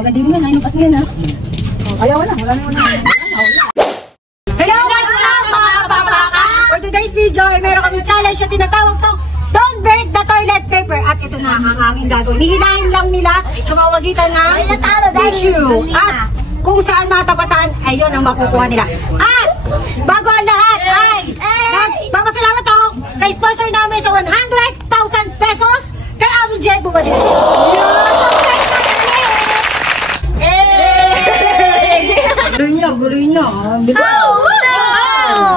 Maganda din naman. Nainupas mo yan ha. Kaya wala na. Hello, what's up mga kababaka? For today's video, meron kami challenge na tinatawag tong Don't Burn the Toilet Paper. At ito na ang aming gagawin. Hihilahin lang nila sa mawagitan ng tissue. At kung saan matapatan, ayun ang makukuha nila. At bago ang lahat ay nagpapasalamat ako sa sponsor namin sa 100,000 pesos kay Amin J. Bumalik. Guloy niya. Oh, no!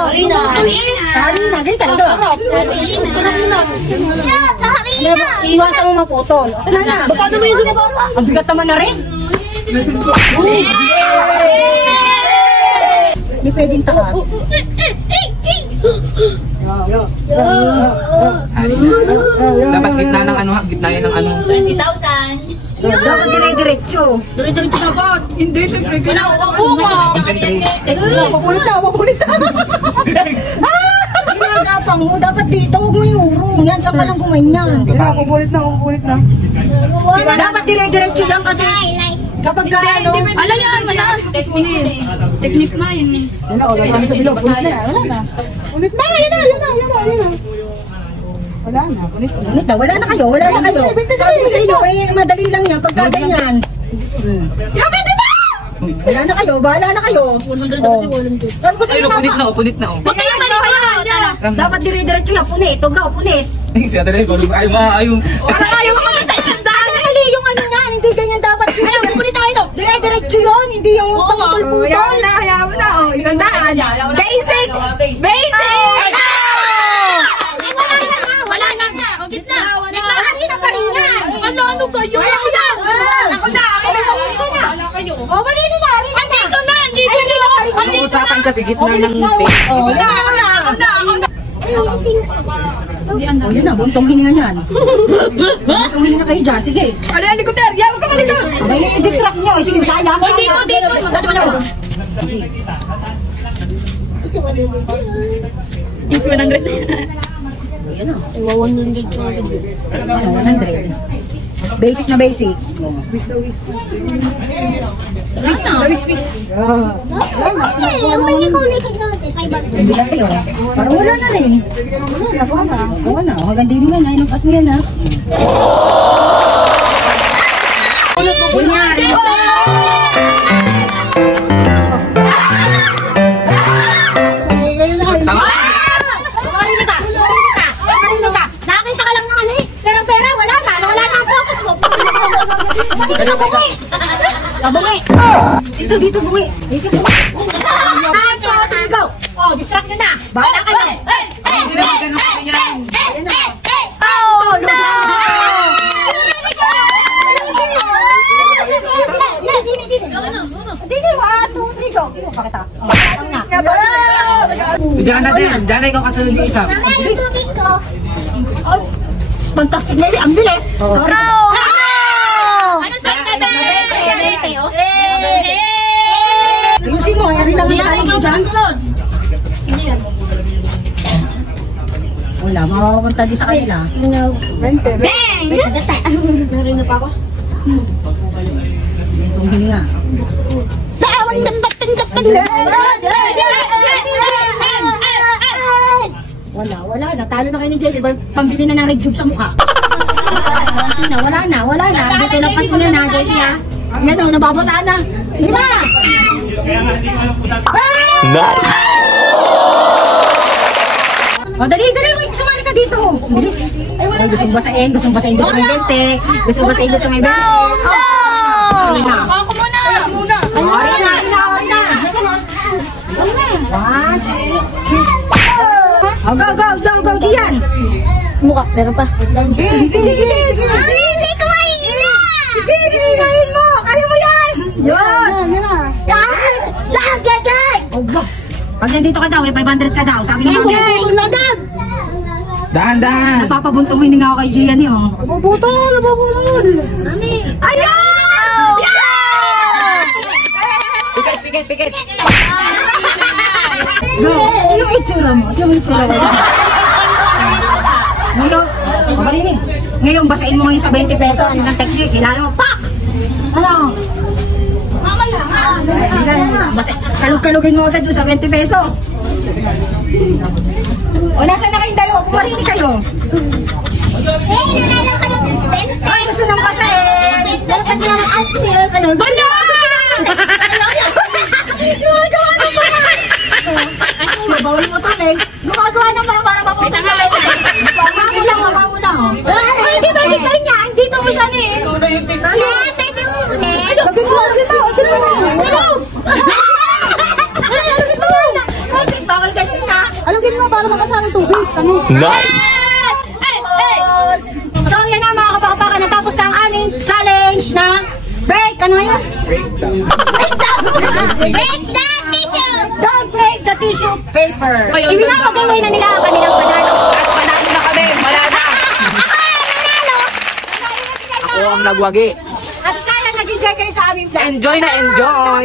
Harina. Ganyan talaga. Harina. Iwasan mo maputol. Ito na. Baka naman yung sinabara. Ang bigat naman na rin. Hindi pwedeng takas. Dapat gitna ng ano, gitna yan ng ano. 20,000. Dapat dire-diretso. Dire-diretso dapat. Hindi, syempre. Concentrate. Mapulit na. Ginagapang mo. Dapat dito. Huwag mo yung urong. Yan ka palang gumanyan. Kukulit na. Dapat dire-diretso lang kasi kapag ka ano. Alam yan, madalas. Technique na yun eh. Wala na sa bilog. Kulit na. Yun na. Wala na kayo. Sabi ko sa inyo, madali lang yan pagka ganyan. Wala na kayo, bahala na kayo. 100 dapat yung 100. Sabi ko sa Ayun, inyo, punit na. Huwag kayong malito. dapat dire-diretso yan, punit. Huwag ka, punit. Siya talaga, ay maaayong. Ayaw mo kasi mali yung ano yan, hindi ganyan dapat. Ayaw, punit tayo ito. Dire-diretso yun, hindi yung pangpulputol. Hayaan mo na. Isang daan. Basic! Wala na. O, gitna. Kanina pa rin yan. Ano kayo? Ako na. Wala kayo. O, malini na. Andito na. Usapan kasi gitna ng Ako na. O, yun na, buntong hininga niyan. Buntong hininga kayo dyan, sige. Ano yan, Nikoter? Yaman ka malito. May distract nyo, sige, sayang. Dito. Is 100. Ayan o. 100. Basic na basic. Bilang kayo. Parang wala na rin. Oo na. Maganda din naman. Nainupas mo yan ha. Kunyari. tama. Nakakita ka lang ng ano eh. Pera, wala na. Wala na ang focus mo. Dito bungi. Dito bungi. Go. Oh, distract nyo na. Bahala kayo. Hindi naman ganun kasi yan. Oh, no! Dito, 1, 2, 3, go. Pakita. So dyan natin, dyan ikaw kasunod yung isa. Fantastic, maybe. Ang bilis. Sorry. Ano sa tabi? Ayusin mo, ayari lang ang tayo dyan. Wala, makapunta din sa kanila. Bang! Narinig pa ako? Itong hininga. Wala. Natalo na kayo ni Jelly. Pambili na ng red tube sa mukha. Wala na. Dito lapas mo na Jelly ha. Yan o, nababasaan na. Sige na! Nice! O, dali, wait, sumali ka dito. Bilis. Ay, gustong basahin, gusto may bente. Gusto may bente. Arina. Ako muna. Arina. One, two. Oh, go, Gian. Mukha, meron pa. Sige. Hindi ko mahina. Hindi mo. Kaya mo yan. Yan. Lagagag. Pag nandito ka daw, 500 ka daw. Sabi ni Mami. Lagag. Dahan. Napapabuntong hininga ako kay Gian eh. Nabubutol. Mami. Ayaw! Pikit. Go! Yung itsura mo. Ngayon, basain mo ngayon sa 20 pesos. Yun ang technique. Kailangan mo, pak! Ano? Kalug-kalugin mo agad doon sa 20 pesos. O, nasa na kayong dalawa? Pumarini kayo. Ay, gusto nang pasahin. Bala! Gumagawa ng paraan. Ano, bawal mo to, Meg. Gumagawa ng paraan para mapunta sa akin. Mama mo lang. Ay, di ba, di kayo niya. Dito mo siya nin. Lagyan mo. Please, bawal ganyan na. Alagyan mo para makasama ng tubig. Tango. Nice! So, yan na mga kapakapaka. Natapos na ang aming challenge na break. Ano yun? Break Don't break the tissue paper. Ibinapagaway na nila ang kanilang panalo. Panalo na kami. Wala na. Ako ang nagwagi. At sana nag-enjoy kayo sa aming vlog. Enjoy na enjoy.